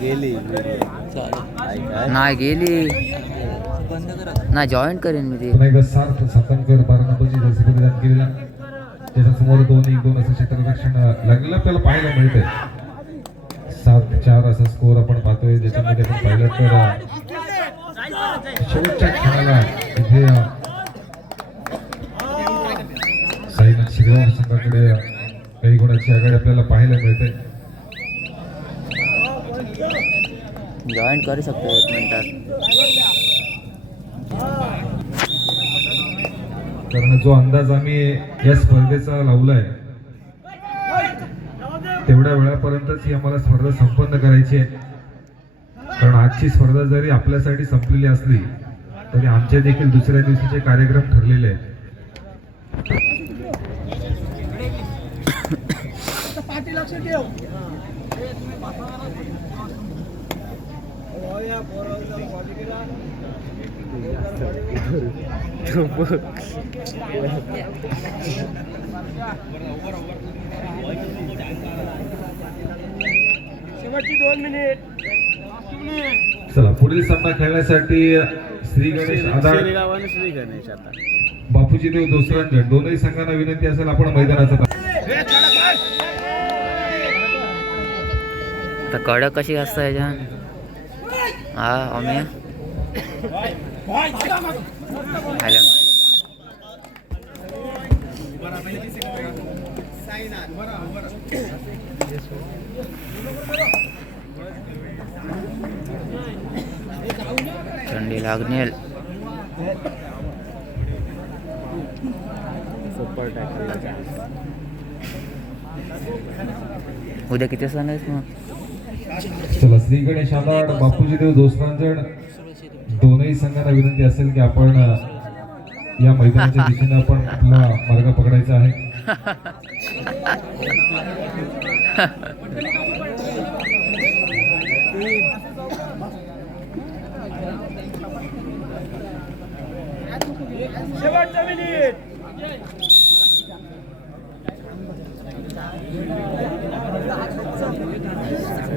गेली नाही गेली नाही जॉईंट करेन मी ते. पुन्हा एकदा सार्थ सातनकर 12 नंबरची जर्सी परिधान केलेला, त्याच्यासमोर 2-1-2 असं क्षेत्ररक्षण लागलेलं आपल्याला पाहायला मिळतंय. 7-4 असा स्कोर आपण पाहतोय, ज्याच्यामध्ये आपण पाहिलं तर शेवटच्या क्षणाला इथे साईनाथ शिरगाव संघाकडे काही गुणाची आघाडी आपल्याला पाहायला मिळते. जॉईंट करू शकतो 1 मिनिटात. कारण जो अंदाज आम्ही या स्पर्धेचा लावलाय तेवढ्या वेळापर्यंतच ही आम्हाला स्पर्धा संपन्न करायची आहे. कारण आजची स्पर्धा जरी आपल्यासाठी संपलेली असली तरी आमचे देखील दुसऱ्या दिवशीचे कार्यक्रम ठरलेले आहेत. चला पुढील सामना खेळण्यासाठी श्री गणेश आधार श्री गणेश आता बापूजी देव दोसरांजण दोनही संघांना विनंती असेल आपण मैदानाचा कडक कशी असतं ह्याच्या. हा अम्या हॅलो थंडी लागेल. सुपर टॅकल उद्या किती सण आहेत मग. चला श्री गणेश आधार बापूजी देव दोसरांजण दोनही संघांना विनंती असेल की आपण या मैदानाच्या दिशेने आपण आपला मार्ग पकडायचा आहे.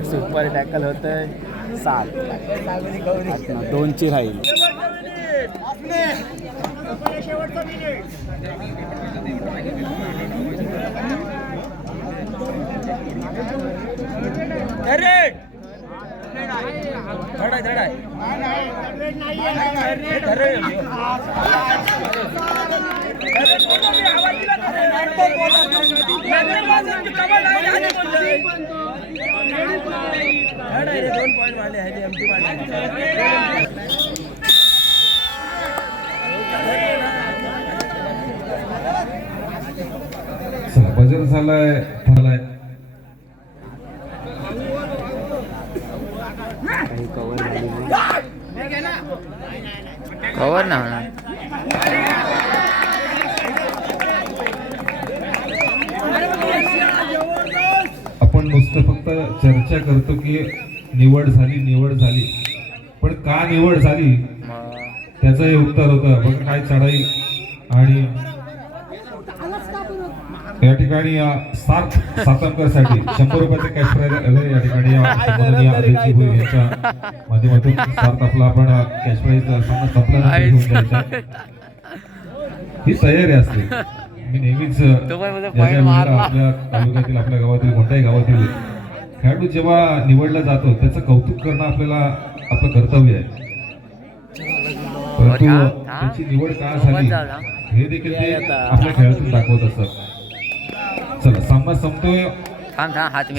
सुपर टॅकल होतंय 7 2ची राहील. बजर झालाय झालाय कवर ना होणार. आपण नुसतं फक्त चर्चा करतो की निवड झाली पण का निवड झाली त्याचं हे उत्तर होतं बघा. काय चढाई आणि या ठिकाणी सात सातारकरसाठी 100 रुपयाचे कॅश प्राइज या ठिकाणी आदित्य भोई यांच्या माध्यमातून सात आपला आपण कॅश प्राइज सामना संपला घेऊन जायचा. ही तयारी असते. मी नेहमीच आपल्या तालुक्यातील आपल्या गावातील कोणत्याही गावातील खेळाडू जेव्हा निवडला जातो त्याचं कौतुक करणं आपल्याला आपलं कर्तव्य आहे. परंतु त्याची निवड का झाली हे देखील ते आपल्या खेळातून दाखवत असतात. चला सामना संपतोय.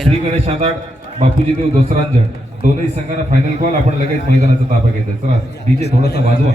श्री गणेश आधार बापूजी देव दोसरांजण दोनही संघांना फायनल कॉल. आपण लगेच मैदानाचा ताबा घ्यायचा. चला डीजे थोडासा वाजवा.